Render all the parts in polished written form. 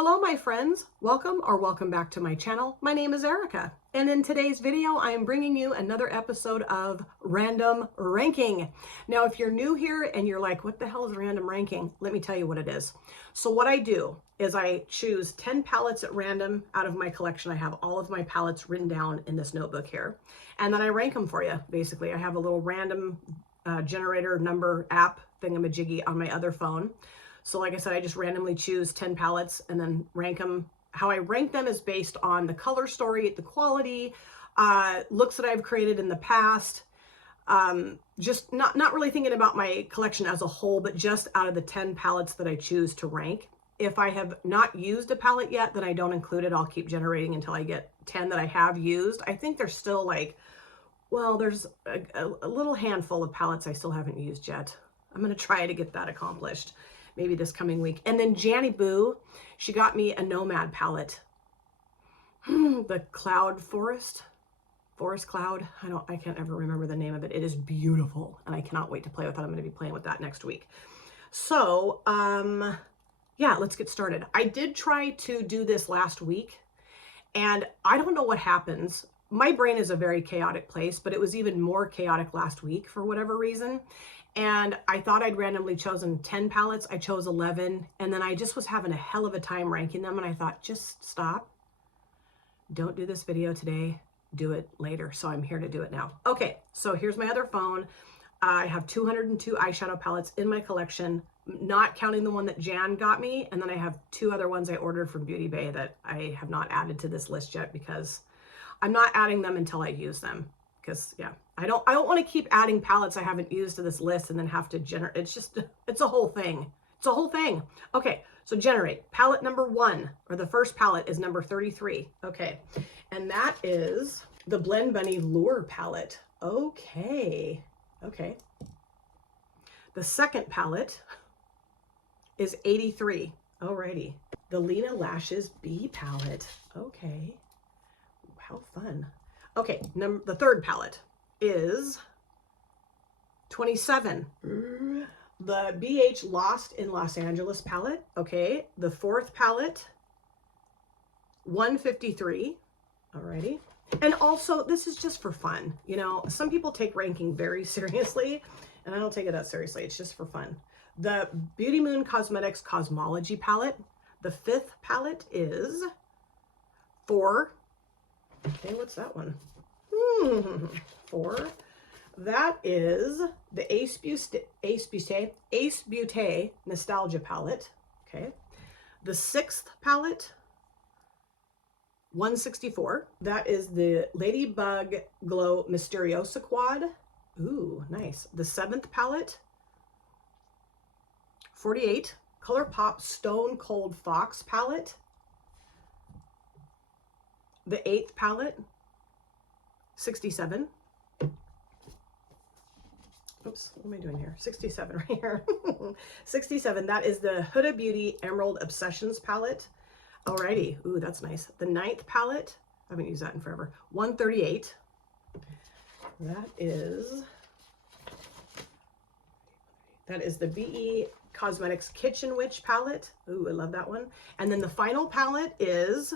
Hello, my friends. Welcome back to my channel. My name is Erica, and in today's video, I am bringing you another episode of Random Ranking. Now, if you're new here and you're like, what the hell is random ranking? Let me tell you what it is. So what I do is I choose 10 palettes at random out of my collection. I have all of my palettes written down in this notebook here, and then I rank them for you. Basically, I have a little random generator number app thingamajiggy on my other phone. So like I said, I just randomly choose 10 palettes and then rank them. How I rank them is based on the color story, the quality, looks that I've created in the past. Just not really thinking about my collection as a whole, but just out of the 10 palettes that I choose to rank. If I have not used a palette yet, then I don't include it. I'll keep generating until I get 10 that I have used. I think there's still like, well, there's a little handful of palettes I still haven't used yet. I'm going to try to get that accomplished maybe this coming week. And then Janny Boo, she got me a Nomad palette. The Cloud Forest Cloud. I can't ever remember the name of it. It is beautiful, and I cannot wait to play with it. I'm going to be playing with that next week. So, yeah, let's get started. I did try to do this last week, and I don't know what happens. My brain is a very chaotic place, but it was even more chaotic last week for whatever reason. And I thought I'd randomly chosen 10 palettes. I chose 11, and then I just was having a hell of a time ranking them, and I thought, just stop. Don't do this video today. Do it later. So I'm here to do it now. Okay, so here's my other phone. I have 202 eyeshadow palettes in my collection, not counting the one that Jan got me, and then I have 2 other ones I ordered from Beauty Bay that I have not added to this list yet because I'm not adding them until I use them. Because yeah, I don't want to keep adding palettes I haven't used to this list and then have to generate. It's a whole thing. It's a whole thing. Okay, so generate. Palette number 1, or the first palette, is number 33. Okay, and that is the Blend Bunny Lure palette. Okay. The second palette is 83. Alrighty. The Lena Lashes B palette. Okay. How fun. Okay, the third palette is 27. The BH Lost in Los Angeles palette. Okay, the fourth palette, 153. Alrighty. And also, this is just for fun. You know, some people take ranking very seriously, and I don't take it that seriously. It's just for fun. The Beauty Moon Cosmetics Cosmology palette. The fifth palette is 4. Okay, what's that one? 4. That is the Ace Beauté Nostalgia palette. Okay. The 6th palette, 164. That is the Ladybug Glow Mysteriosa Quad. Ooh, nice. The 7th palette, 48. ColourPop Stone Cold Fox palette. The 8th palette, 67. Oops, what am I doing here? 67 right here. 67, that is the Huda Beauty Emerald Obsessions palette. Alrighty, ooh, that's nice. The 9th palette, I haven't used that in forever, 138. That is the BE Cosmetics Kitchen Witch palette. Ooh, I love that one. And then the final palette is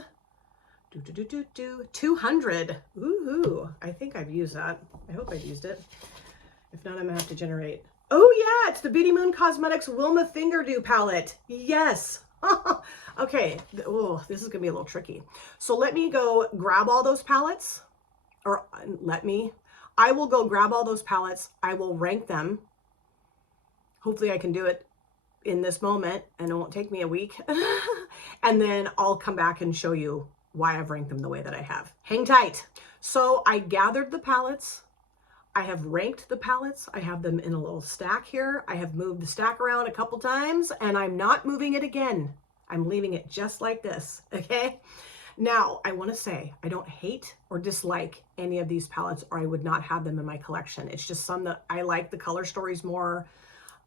200. Ooh, I think I've used that. I hope I've used it. If not, I'm gonna have to generate. Oh yeah, it's the Beauty Moon Cosmetics Wilma Fingerdew palette. Yes. Okay. Oh, this is gonna be a little tricky. So let me go grab all those palettes, or I will go grab all those palettes. I will rank them. Hopefully I can do it in this moment and it won't take me a week. And then I'll come back and show you why I've ranked them the way that I have. Hang tight. So I gathered the palettes. I have ranked the palettes. I have them in a little stack here. I have moved the stack around a couple times, and I'm not moving it again. I'm leaving it just like this, okay? Now, I want to say I don't hate or dislike any of these palettes, or I would not have them in my collection. It's just some that I like the color stories more.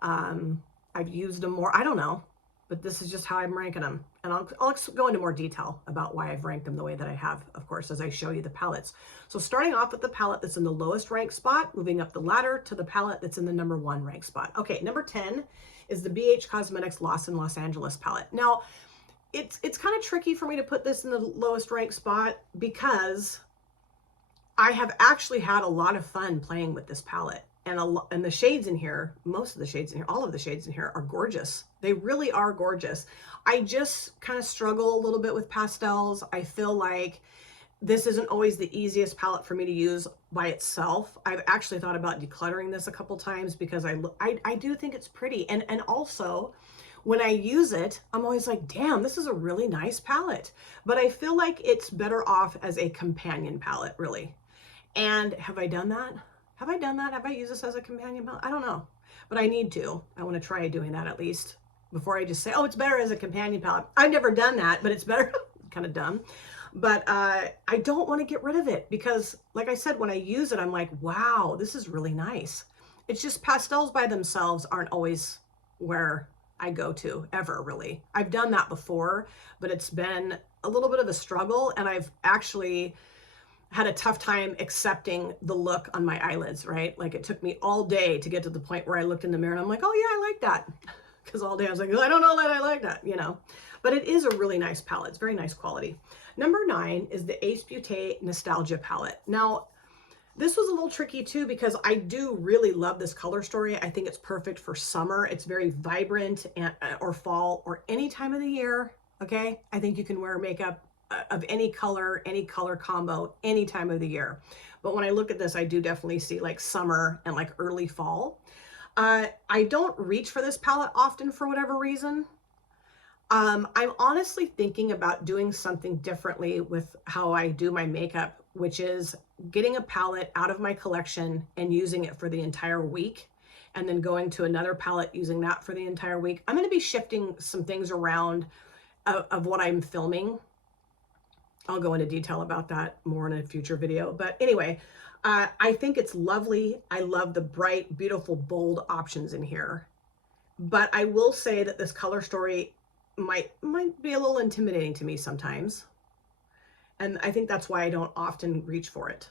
I've used them more. I don't know. But this is just how I'm ranking them. And I'll go into more detail about why I've ranked them the way that I have, of course, as I show you the palettes. So starting off with the palette that's in the lowest rank spot, moving up the ladder to the palette that's in the number 1 rank spot. Okay, number 10 is the BH Cosmetics Lost in Los Angeles palette. Now, it's kind of tricky for me to put this in the lowest ranked spot because I have actually had a lot of fun playing with this palette. And the shades in here, most of the shades in here, all of the shades in here are gorgeous. They really are gorgeous. I just kind of struggle a little bit with pastels. I feel like this isn't always the easiest palette for me to use by itself. I've actually thought about decluttering this a couple times because I do think it's pretty. And also, when I use it, I'm always like, damn, this is a really nice palette. But I feel like it's better off as a companion palette, really. And have I done that? Have I done that? Have I used this as a companion palette? I don't know, but I need to. I want to try doing that at least before I just say, oh, it's better as a companion palette. I've never done that, but it's better. Kind of dumb. But I don't want to get rid of it because, like I said, when I use it, I'm like, wow, this is really nice. It's just pastels by themselves aren't always where I go to ever, really. I've done that before, but it's been a little bit of a struggle, and I've actually had a tough time accepting the look on my eyelids, right? Like it took me all day to get to the point where I looked in the mirror and I'm like, oh yeah, I like that. Because all day I was like, I don't know that I like that, you know. But it is a really nice palette. It's very nice quality. Number 9 is the Ace Beauté Nostalgia palette. Now, this was a little tricky too because I do really love this color story. I think it's perfect for summer. It's very vibrant or fall or any time of the year, okay? I think you can wear makeup of any color combo, any time of the year. But when I look at this, I do definitely see like summer and like early fall. I don't reach for this palette often for whatever reason. I'm honestly thinking about doing something differently with how I do my makeup, which is getting a palette out of my collection and using it for the entire week, and then going to another palette using that for the entire week. I'm going to be shifting some things around of what I'm filming. I'll go into detail about that more in a future video. But anyway, I think it's lovely. I love the bright, beautiful, bold options in here. But I will say that this color story might be a little intimidating to me sometimes. And I think that's why I don't often reach for it.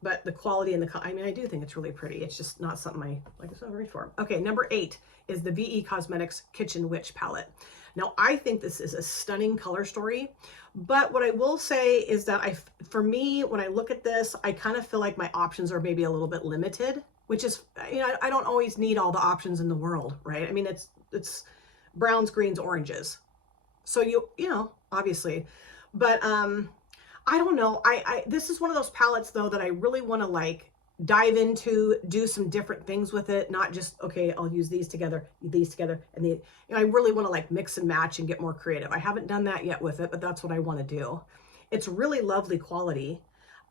But the quality and the color, I mean, I do think it's really pretty. It's just not something I like to reach for. Okay, number 8 is the VE Cosmetics Kitchen Witch palette. Now, I think this is a stunning color story, but what I will say is that for me, when I look at this, I kind of feel like my options are maybe a little bit limited, which is, you know, I don't always need all the options in the world, right? I mean, it's browns, greens, oranges. So you know, obviously, but I don't know. This is one of those palettes though that I really want to like dive into, do some different things with it, not just, okay, I'll use these together, and you know, I really want to like mix and match and get more creative. I haven't done that yet with it, but that's what I want to do. It's really lovely quality.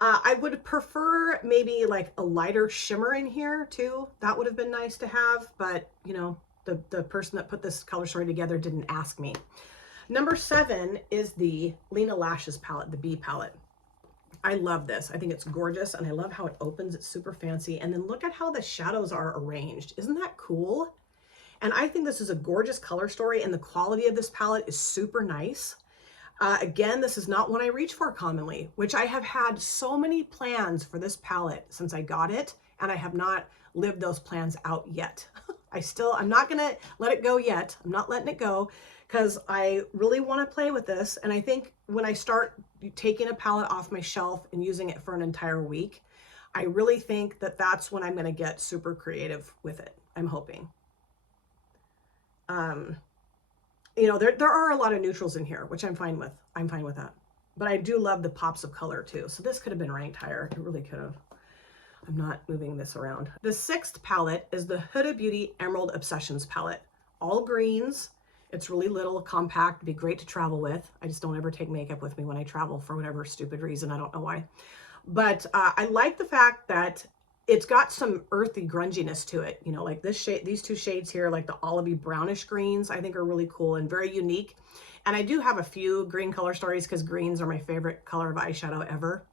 I would prefer maybe like a lighter shimmer in here too. That would have been nice to have, but you know, the person that put this color story together didn't ask me. Number 7 is the Lena Lashes palette, the B palette. I love this. I think it's gorgeous, and I love how it opens. It's super fancy. And then look at how the shadows are arranged. Isn't that cool? And I think this is a gorgeous color story, and the quality of this palette is super nice. Again, this is not one I reach for commonly, which I have had so many plans for this palette since I got it, and I have not lived those plans out yet. I'm not gonna let it go yet. I'm not letting it go because I really want to play with this. And I think when I start taking a palette off my shelf and using it for an entire week, I really think that that's when I'm going to get super creative with it. I'm hoping. You know, there are a lot of neutrals in here, which I'm fine with. I'm fine with that. But I do love the pops of color too. So this could have been ranked higher. It really could have. I'm not moving this around. The 6th palette is the Huda Beauty Emerald Obsessions palette. All greens. It's really little, compact, it'd be great to travel with. I just don't ever take makeup with me when I travel for whatever stupid reason. I don't know why. But I like the fact that it's got some earthy grunginess to it. You know, like this shade, these two shades here, like the olivey brownish greens, I think are really cool and very unique. And I do have a few green color stories because greens are my favorite color of eyeshadow ever.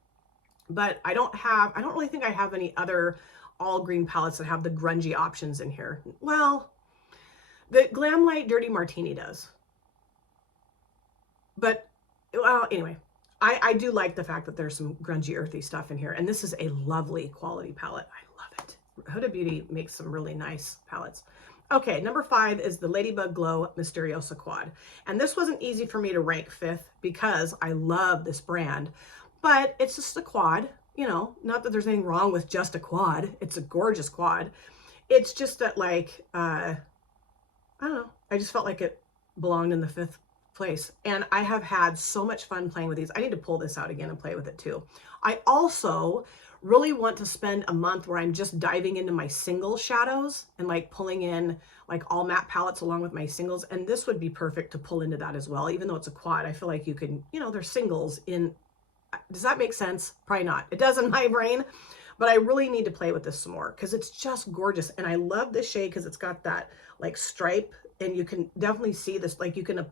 But I don't really think I have any other all green palettes that have the grungy options in here. Well, the Glam Light Dirty Martini does. But, well, anyway, I do like the fact that there's some grungy, earthy stuff in here. And this is a lovely quality palette. I love it. Huda Beauty makes some really nice palettes. Okay, number 5 is the Ladybug Glow Mysteriosa Quad. And this wasn't easy for me to rank 5th because I love this brand, but it's just a quad, you know, not that there's anything wrong with just a quad. It's a gorgeous quad. It's just that like, I don't know, I just felt like it belonged in the 5th place. And I have had so much fun playing with these. I need to pull this out again and play with it too. I also really want to spend a month where I'm just diving into my single shadows and like pulling in like all matte palettes along with my singles. And this would be perfect to pull into that as well. Even though it's a quad, I feel like you can, you know, there's singles in. Does that make sense? Probably not. It does in my brain, but I really need to play with this some more because it's just gorgeous. And I love this shade because it's got that like stripe, and you can definitely see this, like you can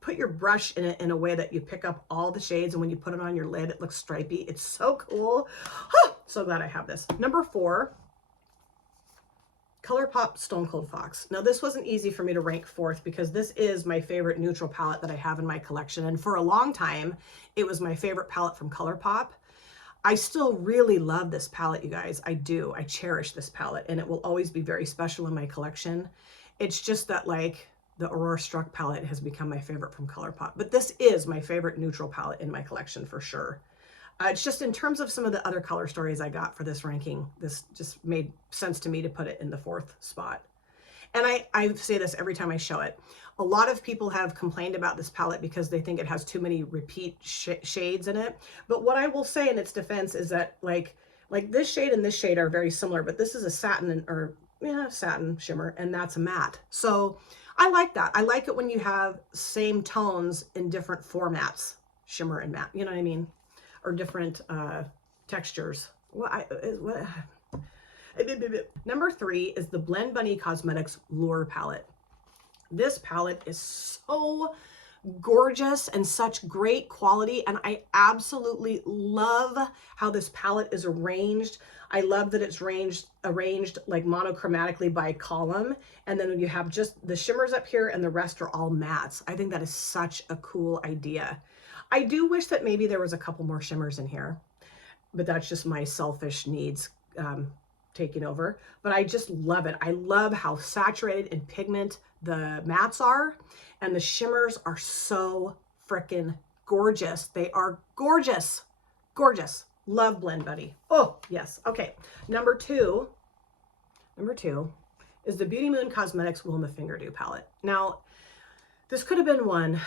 put your brush in it in a way that you pick up all the shades, and when you put it on your lid, it looks stripy. It's so cool. So glad I have this. Number 4, ColourPop Stone Cold Fox. Now this wasn't easy for me to rank 4th because this is my favorite neutral palette that I have in my collection. And for a long time, it was my favorite palette from ColourPop. I still really love this palette, you guys. I do. I cherish this palette, and it will always be very special in my collection. It's just that like the Aurora Struck palette has become my favorite from ColourPop, but this is my favorite neutral palette in my collection for sure. It's just in terms of some of the other color stories I got for this ranking, this just made sense to me to put it in the 4th spot. And I say this every time I show it. A lot of people have complained about this palette because they think it has too many repeat shades in it. But what I will say in its defense is that like this shade and this shade are very similar, but this is a satin satin shimmer, and that's a matte. So I like that. I like it when you have same tones in different formats, shimmer and matte, you know what I mean? Or different textures. Number 3 is the Blend Bunny Cosmetics Lure palette. This palette is so gorgeous and such great quality, and I absolutely love how this palette is arranged. I love that it's arranged like monochromatically by column, and then you have just the shimmers up here and the rest are all mattes. I think that is such a cool idea. I do wish that maybe there was a couple more shimmers in here, but that's just my selfish needs taking over. But I just love it. I love how saturated in pigment the mattes are, and the shimmers are so freaking gorgeous. They are gorgeous, gorgeous. Love Blend Bunny. Oh, yes. Okay. Number two is the Beauty Moon Cosmetics Wilma Finger Dew palette. Now, this could have been one,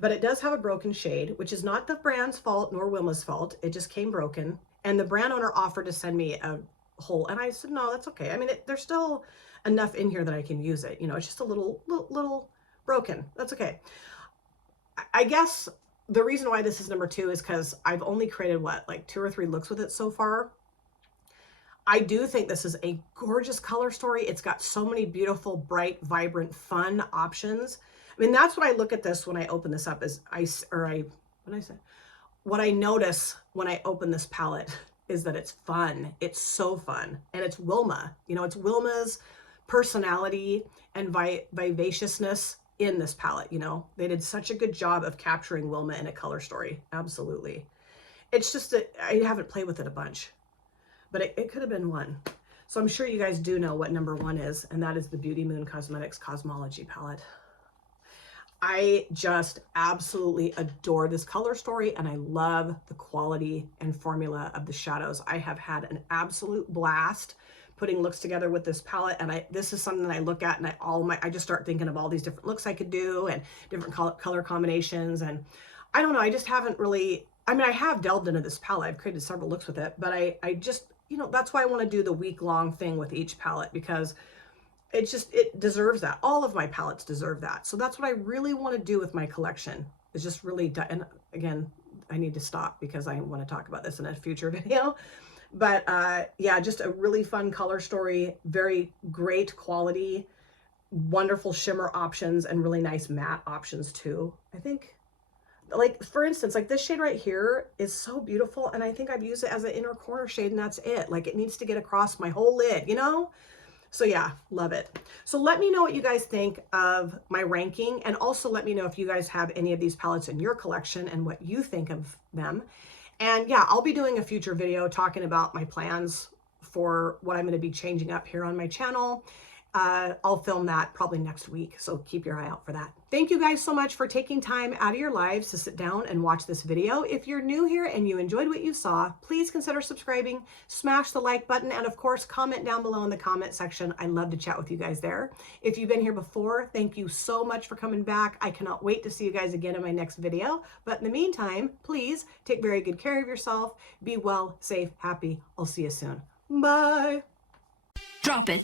but it does have a broken shade, which is not the brand's fault nor Wilma's fault. It just came broken. And the brand owner offered to send me a whole, and I said, no, that's okay. I mean, there's still enough in here that I can use it. You know, it's just a little broken. That's okay. I guess the reason why this is number 2 is because I've only created what, like 2 or 3 looks with it so far. I do think this is a gorgeous color story. It's got so many beautiful, bright, vibrant, fun options. I mean, that's what I look at this when I open this up is what I notice when I open this palette is that it's fun. It's so fun. And it's Wilma. You know, it's Wilma's personality and vivaciousness in this palette. You know, they did such a good job of capturing Wilma in a color story. Absolutely. It's just that I haven't played with it a bunch, but it could have been one. So I'm sure you guys do know what number 1 is, and that is the Beauty Moon Cosmetics Cosmology palette. I just absolutely adore this color story, and I love the quality and formula of the shadows. I have had an absolute blast putting looks together with this palette, and this is something that I look at, and I just start thinking of all these different looks I could do and different color combinations. And I don't know, I just haven't really, I mean, I have delved into this palette. I've created several looks with it, but I just, you know, that's why I want to do the week-long thing with each palette, because it deserves that. All of my palettes deserve that. So that's what I really want to do with my collection, is just really, and again, I need to stop because I want to talk about this in a future video. But yeah, just a really fun color story, very great quality, wonderful shimmer options, and really nice matte options too. I think, like, for instance, like this shade right here is so beautiful, and I think I've used it as an inner corner shade, and that's it. Like, it needs to get across my whole lid, you know? So yeah, love it. So let me know what you guys think of my ranking, and also let me know if you guys have any of these palettes in your collection and what you think of them. And yeah, I'll be doing a future video talking about my plans for what I'm going to be changing up here on my channel. I'll film that probably next week, so keep your eye out for that. Thank you guys so much for taking time out of your lives to sit down and watch this video. If you're new here and you enjoyed what you saw, please consider subscribing, smash the like button, and of course, comment down below in the comment section. I love to chat with you guys there. If you've been here before, thank you so much for coming back. I cannot wait to see you guys again in my next video. But in the meantime, please take very good care of yourself. Be well, safe, happy. I'll see you soon. Bye. Drop it.